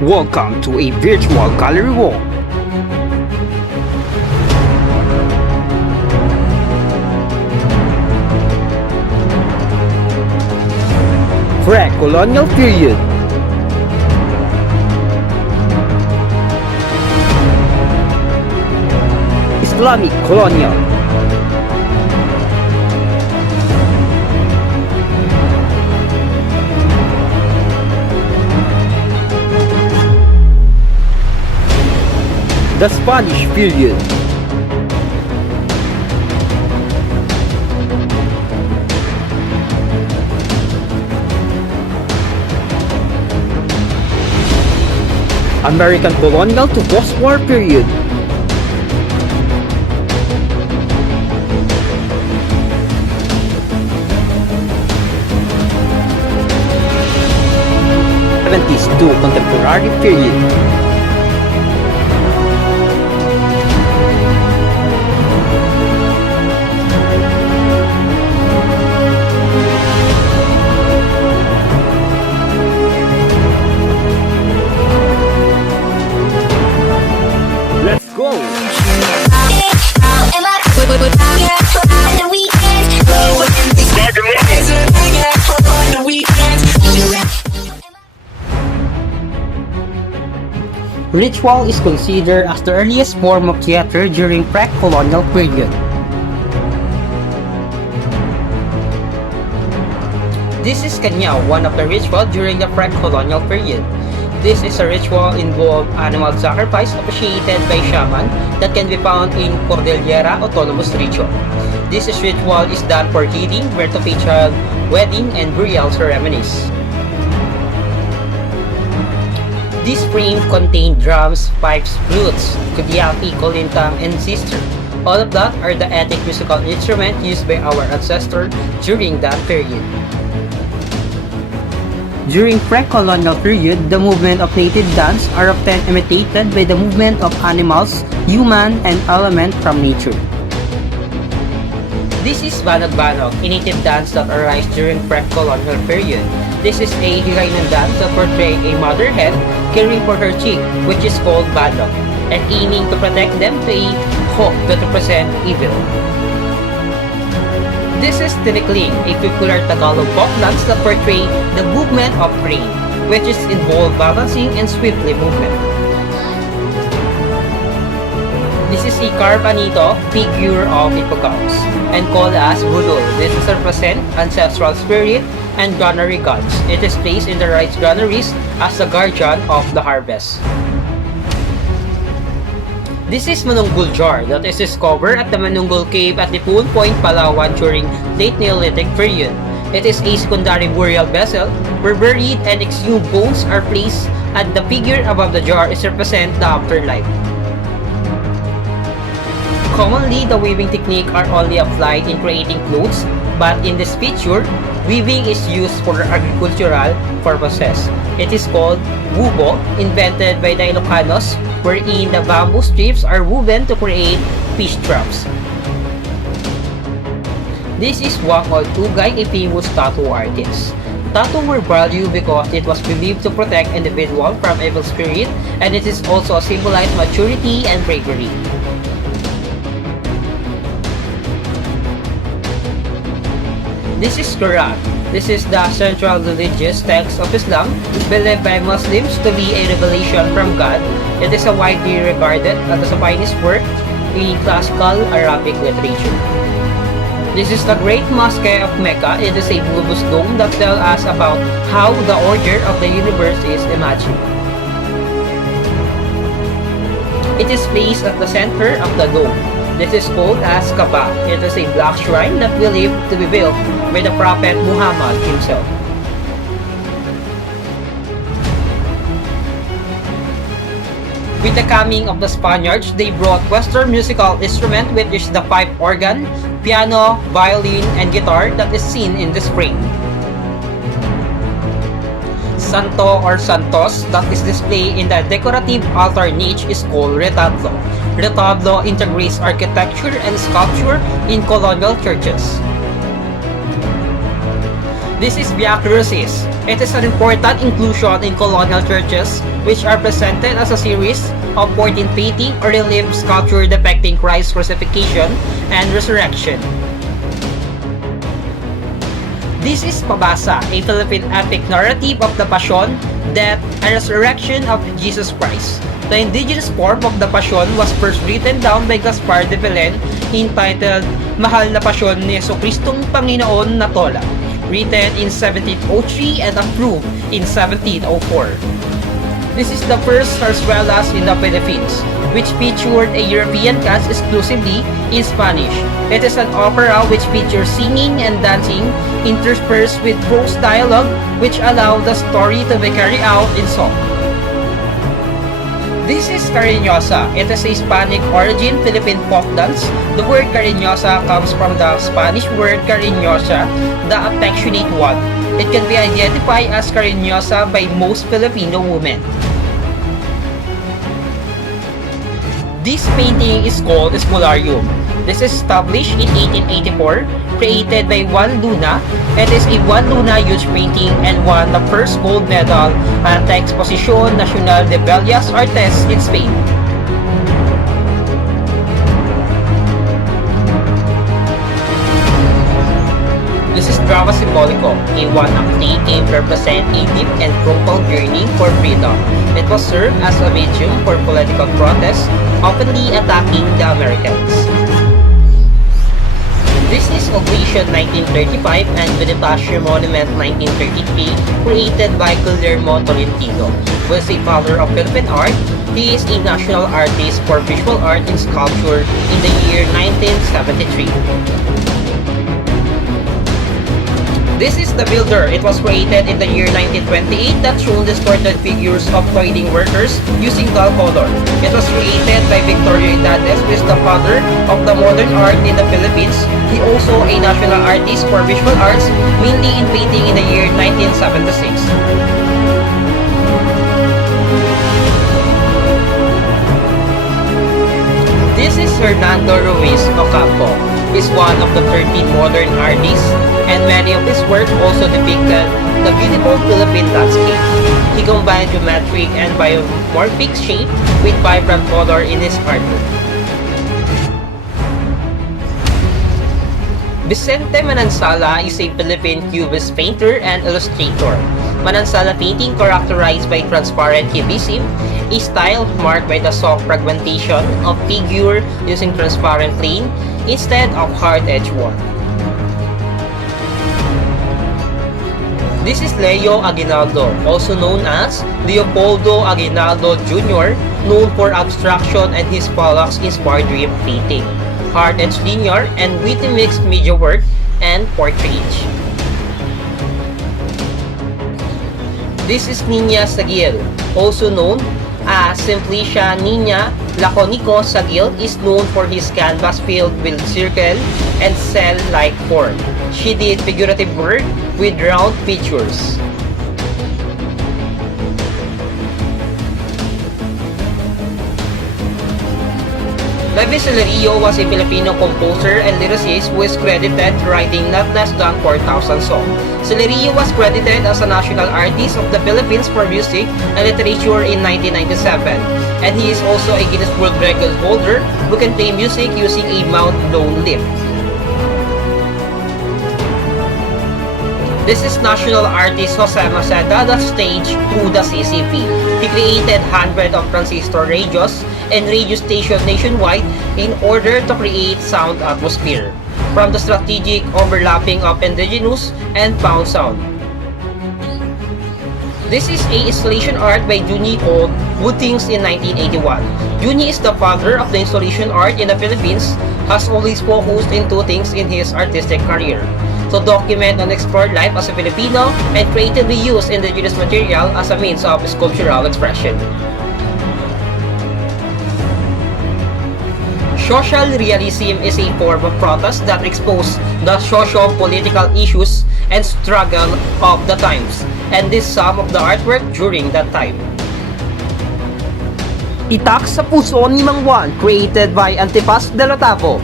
Welcome to a virtual gallery wall. Pre-colonial period. Islamic colonial. The Spanish period. American colonial to post-war period. '70s to contemporary period. Let's go! Ritual is considered as the earliest form of theater during pre-colonial period. This is Kanya, one of the rituals during the pre-colonial period. This is a ritual involving animal sacrifice officiated by shaman that can be found in Cordillera Autonomous Region. This ritual is done for healing, birth of a child, wedding, and burial ceremonies. This frame contained drums, pipes, flutes, kudyaki, kolintang, and sister. All of that are the ethnic musical instruments used by our ancestors during that period. During pre-colonial period, the movement of native dance are often imitated by the movement of animals, human, and element from nature. This is Banag-Banag, a native dance that arises during pre-colonial period. This is a Hiligaynon dance that portrays a mother hen caring for her chick, which is called Banag, and aiming to protect them to a hawk that represent evil. This is Tinikling, a popular Tagalog folk dance that portrays the movement of crane, which is involved balancing and swiftly movement. This is a carved anito figure of Hippogams and called as Budol. This is represent ancestral spirit and granary gods. It is placed in the rice granaries as the guardian of the harvest. This is Manunggul jar that is discovered at the Manunggul cave at Lipun Point, Palawan during late Neolithic period. It is a secondary burial vessel where buried and exhumed bones are placed and the figure above the jar is represent the afterlife. Commonly, the weaving technique are only applied in creating clothes, but in this picture, weaving is used for agricultural purposes. It is called wubo, invented by the Ilocanos, wherein the bamboo strips are woven to create fish traps. This is Wakol Tugay, a famous tattoo artist. Tattoo were valued because it was believed to protect individual from evil spirit, and it is also a symbolize maturity and bravery. This is Quran. This is the central religious text of Islam, believed by Muslims to be a revelation from God. It is a widely regarded as a finest work in classical Arabic literature. This is the Great Mosque of Mecca. It is a bulbous dome that tells us about how the order of the universe is imagined. It is placed at the center of the dome. This is called as Kaaba. It is a black shrine that believed to be built by the Prophet Muhammad himself. With the coming of the Spaniards, they brought Western musical instrument, which is the pipe organ, piano, violin, and guitar that is seen in this frame. Santo or Santos that is displayed in the decorative altar niche is called retablo. Retablo integrates architecture and sculpture in colonial churches. This is Via Crucis. It is an important inclusion in colonial churches, which are presented as a series of 14 painting or relief sculpture depicting Christ's crucifixion and resurrection. This is Pabasa, a Philippine epic narrative of the Passion, death, and resurrection of Jesus Christ. The indigenous form of the Passion was first written down by Gaspar de Belen entitled Mahal na Pasyon ni Jesucristong Panginoon na Tola, written in 1703 and approved in 1704. This is the first sarsuelas in the Philippines, which featured a European cast exclusively in Spanish. It is an opera which features singing and dancing interspersed with prose dialogue which allow the story to be carried out in song. This is Cariñosa. It is a Hispanic origin Philippine folk dance. The word Cariñosa comes from the Spanish word cariñosa, the affectionate one. It can be identified as cariñosa by most Filipino women. This painting is called Espolarium. This is established in 1884, created by Juan Luna. It is a Juan Luna huge painting and won the first gold medal at the Exposición Nacional de Bellas Artes in Spain. This is Drama Simbolico, a one-act play game to represent a deep and profound journey for freedom. It was served as a medium for political protest, openly attacking the Americans. This is Oblation 1935 and Bonifacio Monument 1933, created by Guillermo Tolentino, who is a father of Philippine art. He is a national artist for visual art and sculpture in the year 1973. This is The Builder. It was created in the year 1928 that shows distorted figures of toiling workers using dull color. It was created by Victorio Idades, who is the father of the modern art in the Philippines. He also a national artist for visual arts, mainly in painting in the year 1976. This is Hernando Ruiz Ocampo. He's one of the 13 modern artists, and many of his work also depicted the beautiful Philippine landscape. He combined geometric and biomorphic shape with vibrant color in his artwork. Vicente Manansala is a Philippine Cubist painter and illustrator. Manansala painting characterized by transparent cubism, a style marked by the soft fragmentation of figure using transparent plane instead of hard-edged one. This is Leo Aguinaldo, also known as Leopoldo Aguinaldo Jr., known for abstraction and his Pollux-inspired dream painting, hard-edged linear and witty mixed media work, and portraits. This is Nina Sagil, also known as Simplicia Nina Laconico. Sagil is known for his canvas filled with circle and cell-like form. She did figurative work with round features. Levi Celerio was a Filipino composer and lyricist who is credited writing not less than 4,000 songs. Celerio was credited as a national artist of the Philippines for music and literature in 1997, and he is also a Guinness World Record holder who can play music using a Mount Blown lip. This is national artist Jose Maceda that staged through the CCP. He created hundreds of transistor radios and radio stations nationwide in order to create sound atmosphere, from the strategic overlapping of indigenous and found sound. This is a installation art by Juni called Woodthings in 1981. Juni is the father of the installation art in the Philippines, has always focused in two things in his artistic career: to document and explore life as a Filipino and creatively use indigenous material as a means of sculptural expression. Social realism is a form of protest that exposes the socio-political issues and struggle of the times, and this some of the artwork during that time. Itak sa Puso ni Mang Juan, created by Antipas de la Tavo.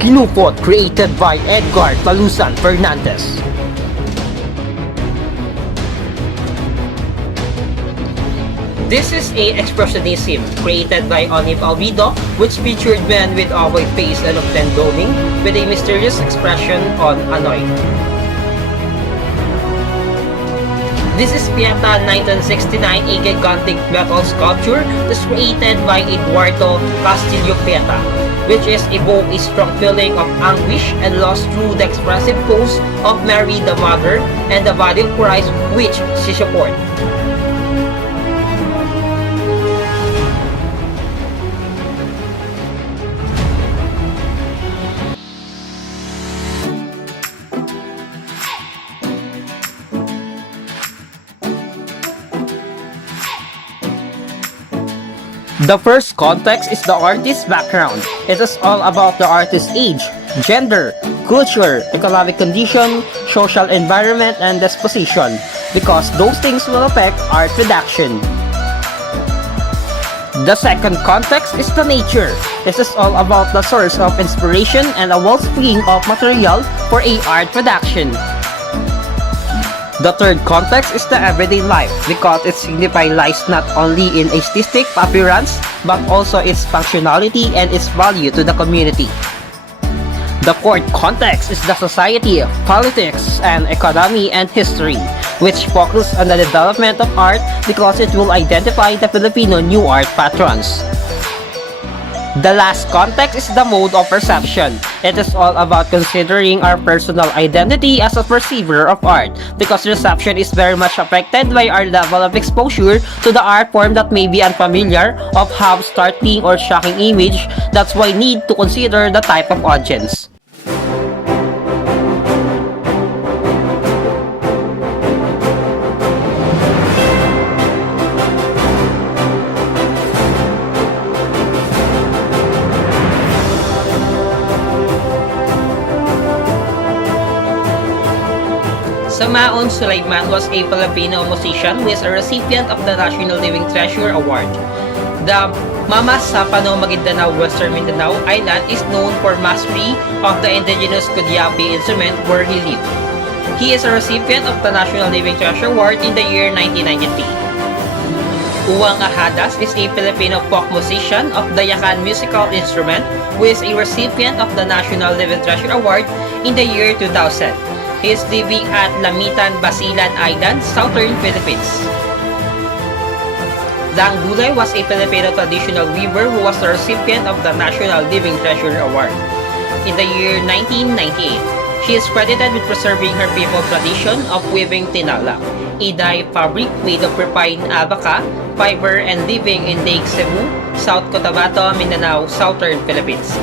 Kinupot, created by Edgar Talusan Fernandez. This is a expressionism created by Onip Alvido, which featured men with oval face and often gloaming, with a mysterious expression on annoy. This is Pieta 1969, a gigantic metal sculpture that's created by Eduardo Castillo Pieta, which is evoke a strong feeling of anguish and loss through the expressive pose of Mary the Mother and the body of Christ which she supports. The first context is the artist's background. It is all about the artist's age, gender, culture, economic condition, social environment, and disposition, because those things will affect art production. The second context is the nature. This is all about the source of inspiration and a wellspring of material for a art production. The third context is the everyday life, because it signifies life not only in aesthetic appearance, but also its functionality and its value to the community. The fourth context is the society, politics, and economy and history, which focus on the development of art because it will identify the Filipino new art patrons. The last context is the mode of perception. It is all about considering our personal identity as a perceiver of art, because reception is very much affected by our level of exposure to the art form that may be unfamiliar of have startling or shocking image. That's why need to consider the type of audience. Samaon Sulaiman was a Filipino musician who is a recipient of the National Living Treasure Award. The Mama Sapano Maguindanao, Western Mindanao Island is known for mastery of the indigenous Kudyapi instrument where he lived. He is a recipient of the National Living Treasure Award in the year 1993. Uwang Ahadas is a Filipino folk musician of the Yakan musical instrument who is a recipient of the National Living Treasure Award in the year 2000. He is living at Lamitan, Basilan Island, Southern Philippines. Zhang Dulay was a Filipino traditional weaver who was the recipient of the National Living Treasure Award in the year 1998. She is credited with preserving her people tradition of weaving tinala, a dye fabric made of refined albaca fiber, and living in Lake Cebu, South Cotabato, Mindanao, Southern Philippines.